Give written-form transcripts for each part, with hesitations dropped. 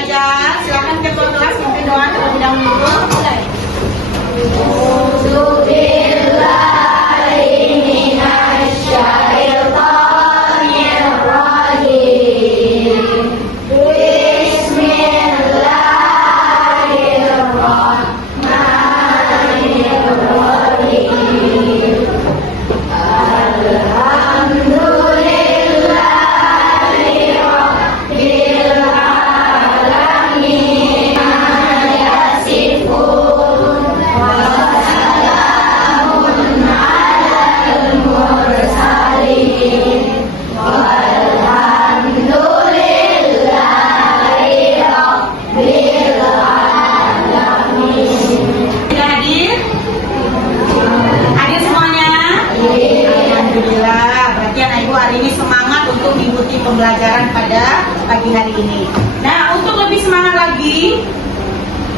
belajar. Silakan ketua kelas memimpin doa terlebih dahulu. Mulai. Pembelajaran pada pagi hari ini. Nah, untuk lebih semangat lagi,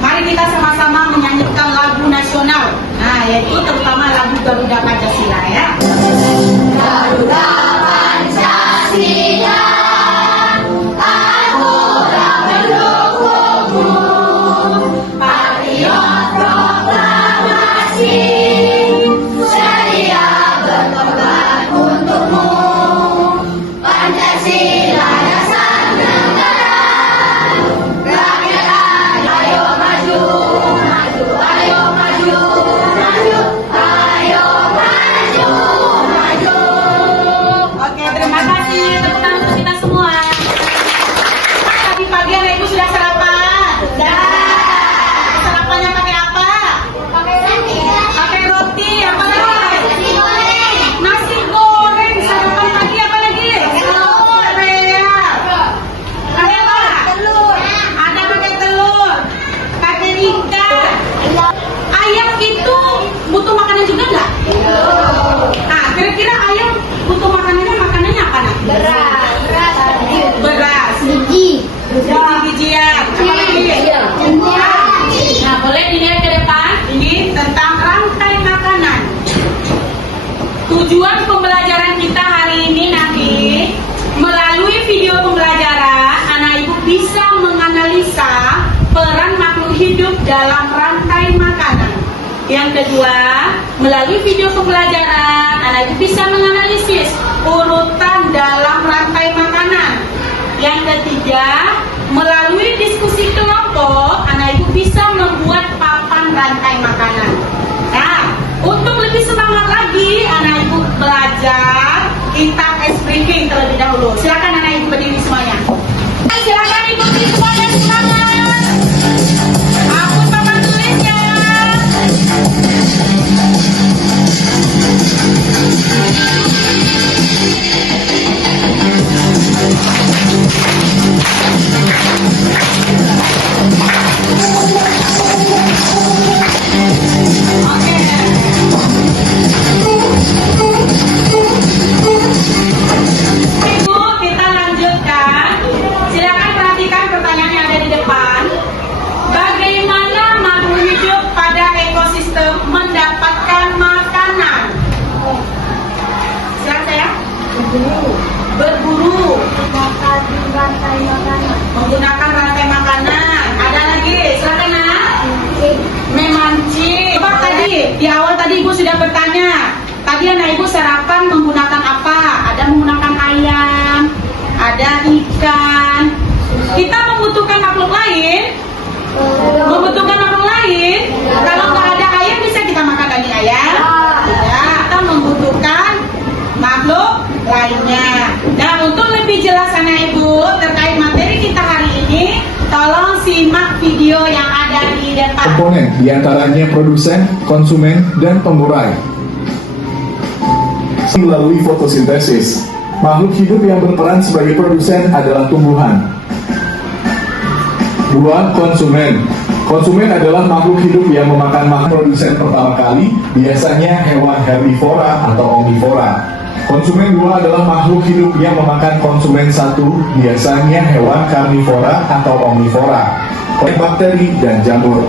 mari kita sama-sama menyanyikan lagu nasional. Nah, yaitu terutama lagu Garuda Pancasila ya. Garuda Pancasila. Bijian. Nah, boleh dilihat ke depan. Ini tentang rantai makanan. Tujuan pembelajaran kita hari ini nanti, melalui video pembelajaran, anak ibu bisa menganalisa peran makhluk hidup dalam rantai makanan. Yang kedua, melalui video pembelajaran, anak ibu bisa menganalisis urutan dalam rantai makanan. Yang ketiga, melalui diskusi kelompok, anak ibu bisa membuat papan rantai makanan. Nah, untuk lebih semangat lagi, anak ibu belajar, kita briefing terlebih dahulu. Silakan anak ibu berdiri semuanya. Silakan ikuti semuanya semangat. Hapus papan tulisnya. Berburu, menggunakan rantai makanan. Ada lagi, silakan nak. Memancing. Coba tadi di awal tadi ibu sudah bertanya. Tadi anak ibu sarapan menggunakan apa? Ada menggunakan ayam, ada ikan. Kita membutuhkan makhluk lain. Kalau nggak ada ayam bisa kita makan daging ayam. Tidak, kita membutuhkan makhluk lainnya. Dan untuk lebih jelas anak ibu terkait materi kita hari ini, tolong simak video yang ada di depan. Komponen diantaranya produsen, konsumen, dan pemurai. Melalui fotosintesis, makhluk hidup yang berperan sebagai produsen adalah tumbuhan. 2. Konsumen. Konsumen adalah makhluk hidup yang memakan makanan. Produsen pertama kali biasanya hewan herbivora atau omnivora. Konsumen 2 adalah makhluk hidup yang memakan konsumen 1, biasanya hewan karnivora atau omnivora, bakteri dan jamur.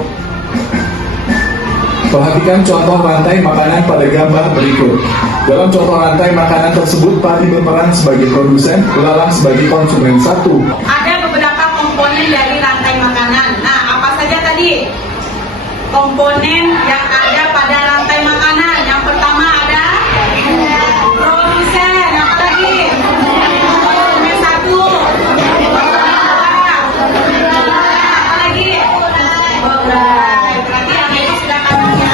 Perhatikan contoh rantai makanan pada gambar berikut. Dalam contoh rantai makanan tersebut, padi berperan sebagai produsen, belalang sebagai konsumen 1. Ada beberapa komponen dari rantai komponen yang ada pada rantai makanan. Yang pertama ada produsen, apa lagi? Konsumen satu. Apa lagi? Pembeli. Berarti yang itu sudah tahu ya.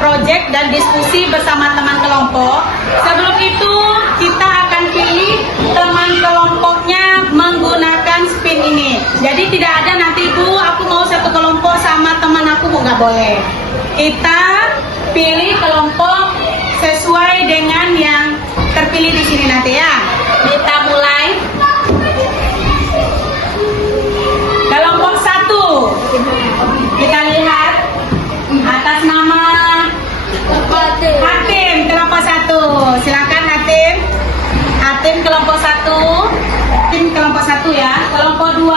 Project dan diskusi bersama teman kelompok. Sebelum itu kita akan pilih teman kelompoknya menggunakan spin ini. Jadi tidak ada nanti ibu aku mau satu kelompok sama teman aku nggak boleh. Kita pilih kelompok sesuai dengan yang terpilih di sini nanti ya. Kita mulai. Kelompok 1. Kita lihat atas nama Hatim, kelompok 1. Silakan Hatim. Hatim kelompok 1. Hatim kelompok 1 ya. Kelompok 2.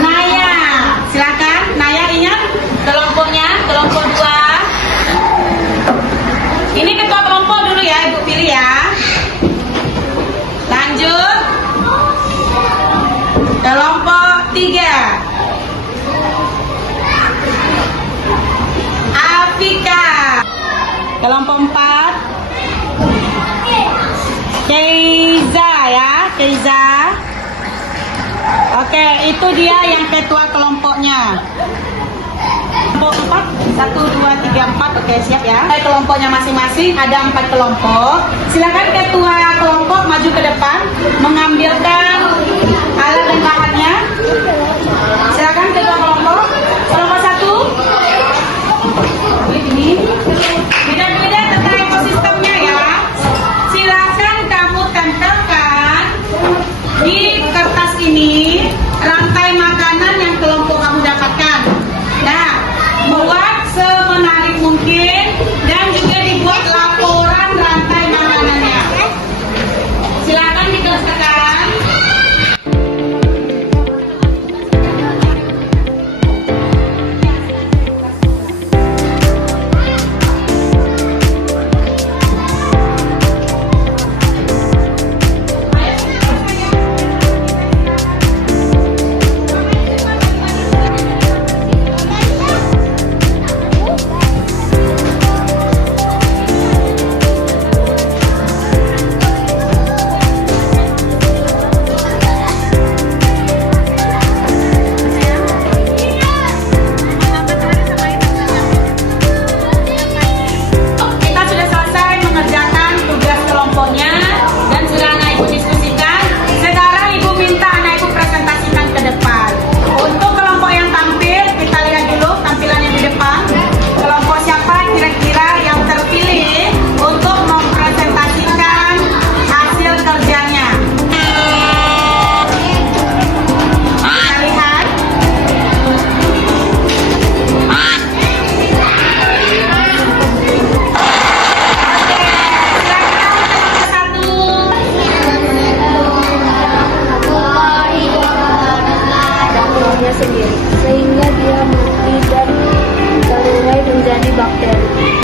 Naya. Silakan. Naya ingat kelompoknya, kelompok 2. Ini ketua kelompok dulu ya, Ibu pilih ya. Lanjut. Kelompok 3. Afika. Kelompok 4. Keiza ya, Keiza. Oke, itu dia yang ketua kelompoknya. Kelompok 4, 1, 2, 3, 4. Oke, siap ya. Kelompoknya masing-masing ada 4 kelompok. Silakan ketua kelompok maju ke depan mengambilkan alat dan bahannya. Silakan ketua kelompok. Kelompok 1. Ini beda-beda tentang ekosistemnya ya. Silakan kamu tempelkan di kertas ini rantai makanan yang kelompok kamu dapatkan. Nah, buat semenarik mungkin dan juga dibuat laporan rantai makanannya. Silakan dikerjakan. Sendiri sehingga dia mati dan terurai menjadi bakteri.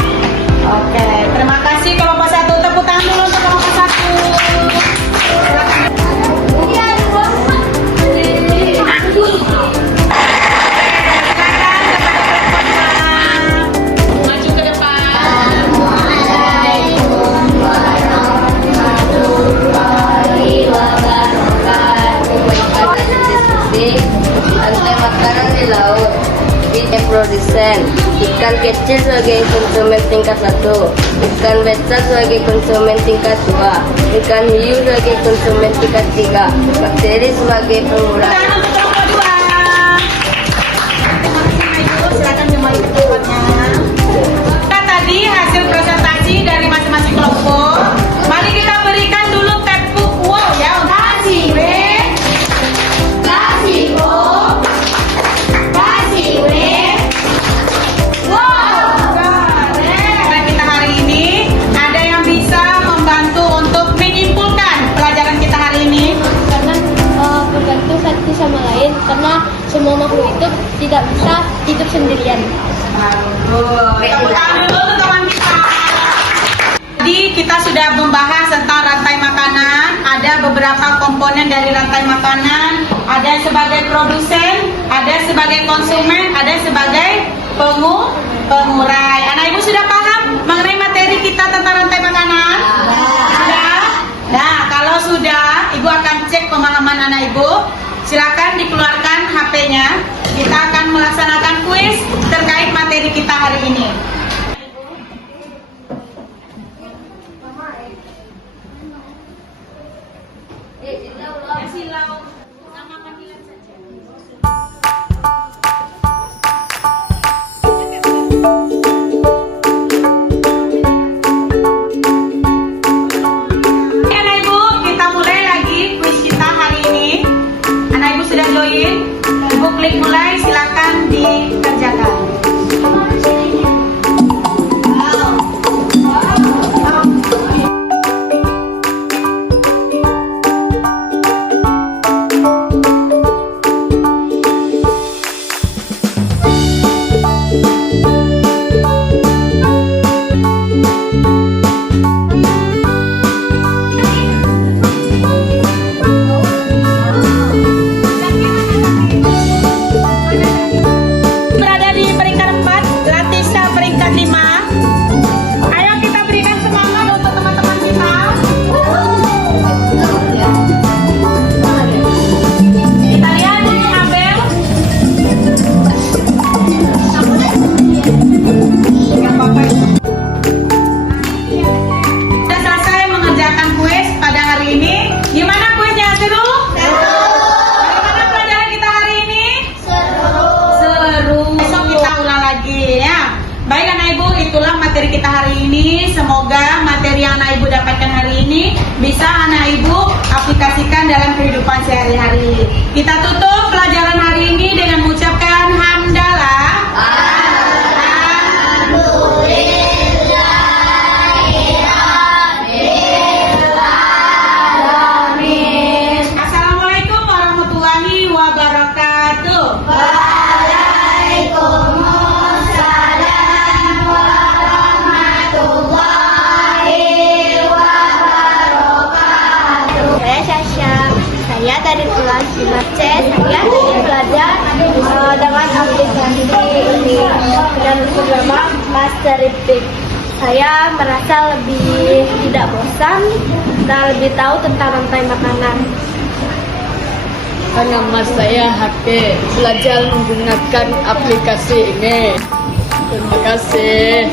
Oke, terima kasih kelompok 1. Tepuk tangan dulu untuk kelompok 1. Maju ke depan. Rantai makanan di laut. Produsen ikan kecil sebagai konsumen tingkat 1, ikan besar sebagai konsumen tingkat 2, ikan hiu sebagai konsumen tingkat 3, bakteri sebagai pengurangan. Kita tadi hasil presentasi dari masing-masing kelompok. Mari kita berikan dulu tepuk wow ya. Kasih W, kasih O, kasih W. Wow, keren. Kita hari ini ada yang bisa membantu untuk menyimpulkan pelajaran kita hari ini. Karena bergantung satu sama lain, karena semua makhluk hidup tidak bisa hidup sendirian. Tepuk tangan dulu untuk teman kita. Tadi kita sudah membahas tentang rantai makanan. Ada beberapa komponen dari rantai makanan. Ada sebagai produsen, ada sebagai konsumen, ada sebagai pengurai. Anak ibu sudah paham mengenai materi kita tentang rantai makanan? Sudah? Nah, kalau sudah, ibu akan cek pemahaman anak ibu. Silakan dikeluarkan HP-nya. Kita akan melaksanakan kuis terkait materi kita hari ini. Silau sama panggilan saja. Anak ibu, kita mulai lagi kuis kita hari ini. Anak ibu sudah join? Ibu klik mulai, silakan dikerjakan. Berada di peringkat 4, Latisha peringkat 5. Ayo kita berikan semangat untuk teman-teman kita. Kita lihat ini Abel. Gak apa-apa. Sudah selesai mengerjakan kuis pada hari ini. Gimana kuisnya? Seru? Bagaimana pelajaran kita hari ini? Seru. Besok kita ulang lagi ya. Baik anak ibu, itulah materi kita hari ini. Semoga materi yang anak ibu dapatkan hari ini bisa anak ibu aplikasikan dalam kehidupan sehari-hari. Kita tutup pelajaran hari ini dengan mengucapkan hamdalah. Assalamualaikum warahmatullahi wabarakatuh. Saya Sasha, saya dari kelas 5C. Saya belajar dengan aplikasi ini dan bernama Master Repeat. Saya merasa lebih tidak bosan dan lebih tahu tentang rantai makanan. Nama saya HP, belajar menggunakan aplikasi ini. Terima kasih.